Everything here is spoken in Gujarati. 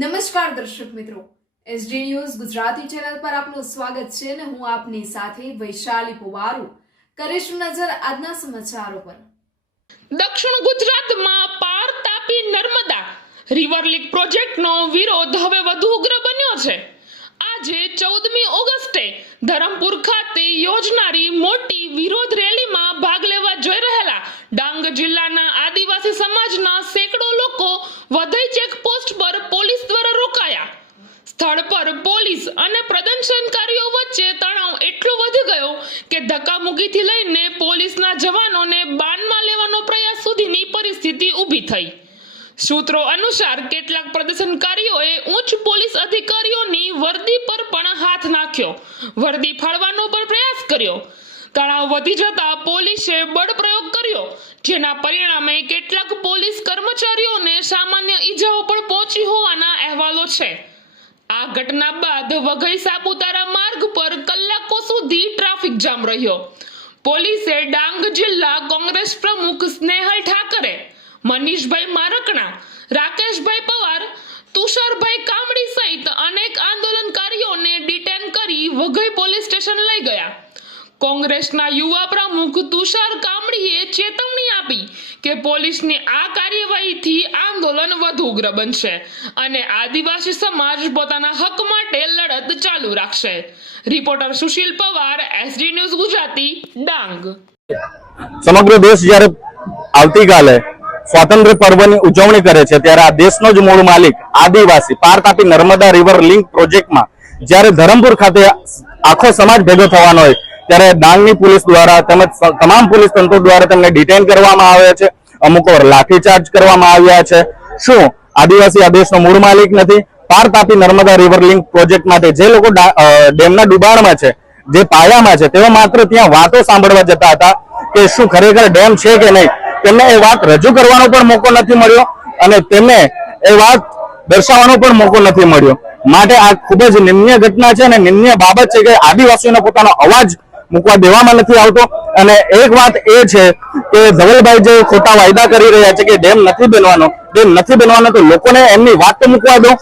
નમસ્કાર દર્શક મિત્રો, એસડી ન્યૂઝ ગુજરાતી ચેનલ પર આપનું સ્વાગત છે અને હું આપની સાથે વૈશાલી પુવારુ કરીશું નજર આજના સમાચારો પર। દક્ષિણ ગુજરાતમાં પાર તાપી નર્મદા રિવર લીક પ્રોજેક્ટનો વિરોધ હવે વધુ ઉગ્ર બન્યો છે। આજે 14મી ઓગસ્ટે ધરમપુર ખાતે યોજનારી મોટી વિરોધ રેલીમાં ભાગ લેવા જઈ રહેલા ડાંગ જિલ્લાના આદિવાસી સમાજના સેંકડો લોકો વધઈ ચેકપોસ્ટ પર પોલીસ દ્વારા રોકાયા। સ્થળ પર પોલીસ અને પ્રદર્શનકારીઓ વચ્ચે તણાવ એટલો વધી ગયો કે ધક્કામુક્કીથી લઈને પોલીસના જવાનોને બાનમાં લેવાનો પ્રયાસ સુધીની પરિસ્થિતિ ઊભી થઈ। સૂત્રો અનુસાર કેટલાક પ્રદર્શનકારીઓએ ઉચ્ચ પોલીસ અધિકારીઓની વર્દી પર પણ હાથ નાખ્યો, વર્દી ફાડવાનો પણ પ્રયાસ કર્યો। તણાવ વધી જતા પોલીસે બળ પ્રયોગ કર્યો, જેના પરિણામે કેટલાક પોલીસ કર્મચારીઓને સામાન્ય ઈજાઓ પણ પહોંચી હોવાના અહેવાલો છે। આ ઘટના બાદ વઘઈ સાપુતારા માર્ગ પર કલાકો સુધી ટ્રાફિક જામ રહ્યો। પોલીસે ડાંગ જિલ્લા કોંગ્રેસ પ્રમુખ સ્નેહલ ઠાકરે, મનીષભાઈ મારકણા, રાકેશભાઈ પવાર, તુષારભાઈ કામડી સહિત અનેક આંદોલનકારીઓને ડિટેન કરી વઘઈ પોલીસ સ્ટેશન લઈ ગયા। કોંગ્રેસના યુવા પ્રમુખ તુષાર કામડીએ ચેતવણી આપી કે પોલીસની આ કાર્યવાહીથી આંદોલન વધુ ઉગ્ર બનશે અને આદિવાસી સમાજ પોતાના હક માટે લડત ચાલુ રાખશે। Reporter Sushil Pawar, SD news Gujarati, Dang. સમગ્ર દેશ જ્યારે આવતીકાલે સ્વાતંત્ર્ય પર્વની ઉજવણી કરે છે ત્યારે આ દેશનો જ મૂળ માલિક આદિવાસી પાર તાપી નર્મદા રિવર લિંક પ્રોજેક્ટમાં જ્યારે ધરમપુર ખાતે આખો સમાજ ભેગો થવાનો હોય ત્યારે ડાંગની પોલીસ દ્વારા તેમજ તમામ પોલીસ તંત્ર દ્વારા તેમને ડિટેન કરવામાં આવે છે, અમુક વાર લાઠીચાર્જ કરવામાં આવ્યા છે। શું આદિવાસી આ દેશનો મૂળ માલિક નથી? પાર Tapi Narmada river link project માટે જે લોકો ડેમના ડુબાણમાં છે, જે પાયામાં છે, તેઓ માત્ર ત્યાં વાતો સાંભળવા જતા હતા કે શું ખરેખર ડેમ છે કે નહીં। તેમને એ વાત રજૂ કરવાનો પણ મોકો નથી મળ્યો અને તેમને એ વાત દર્શાવવાનો પણ મોકો નથી મળ્યો। માટે આ ખૂબ જ નિંદનીય ઘટના છે અને નિંદનીય બાબત છે કે આદિવાસીઓને પોતાનો અવાજ મૂકવા દેવામાં નથી આવતો। અને એક વાત એ છે કે ધવલભાઈ જે ખોટા વાયદા કરી રહ્યા છે કે ડેમ નથી બનવાનો તો લોકોને એમની વાત તો મૂકવા દો।